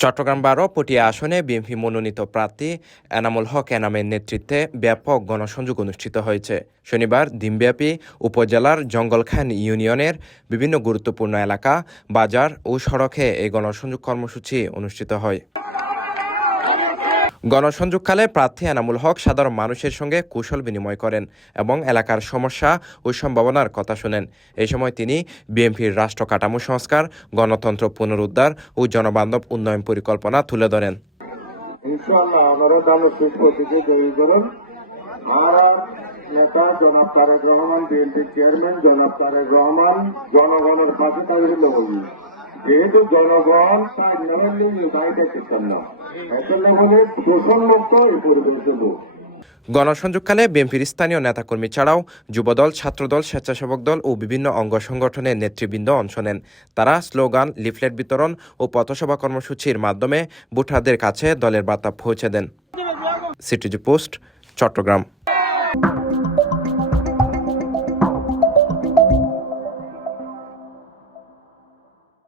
চট্টগ্রাম বারো পটিয়া আসনে বিএনপি মনোনীত প্রার্থী এনামুল হক এনামের নেতৃত্বে ব্যাপক গণসংযোগ অনুষ্ঠিত হয়েছে। শনিবার দিনব্যাপী উপজেলার জঙ্গলখান ইউনিয়নের বিভিন্ন গুরুত্বপূর্ণ এলাকা, বাজার ও সড়কে এই গণসংযোগ কর্মসূচি অনুষ্ঠিত হয়। গণসংযোগকালে প্রার্থী এনামুল হক সাধারণ মানুষের সঙ্গে কুশল বিনিময় করেন এবং এলাকার সমস্যা ও সম্ভাবনার কথা শুনেন। এই সময় তিনি বিএনপির রাষ্ট্র কাঠামো সংস্কার, গণতন্ত্র পুনরুদ্ধার ও জনবান্ধব উন্নয়ন পরিকল্পনা তুলে ধরেন। নেতা জনাব তারেক রহমান চেয়ারম্যান জনাব তারেক রহমান, জনগণের পাশে তাদের যেহেতু জনগণ তার নেওয়ার দায়িত্ব করতেন না। গণসংযোগকালে বিএনপির স্থানীয় নেতাকর্মী ছাড়াও যুবদল, ছাত্রদল, স্বেচ্ছাসেবক দল ও বিভিন্ন অঙ্গ সংগঠনের নেতৃবৃন্দ অংশ নেন। তারা স্লোগান, লিফলেট বিতরণ ও পথসভা কর্মসূচির মাধ্যমে ভোটারদের কাছে দলের বার্তা পৌঁছে দেন। CTG post, Chittagong.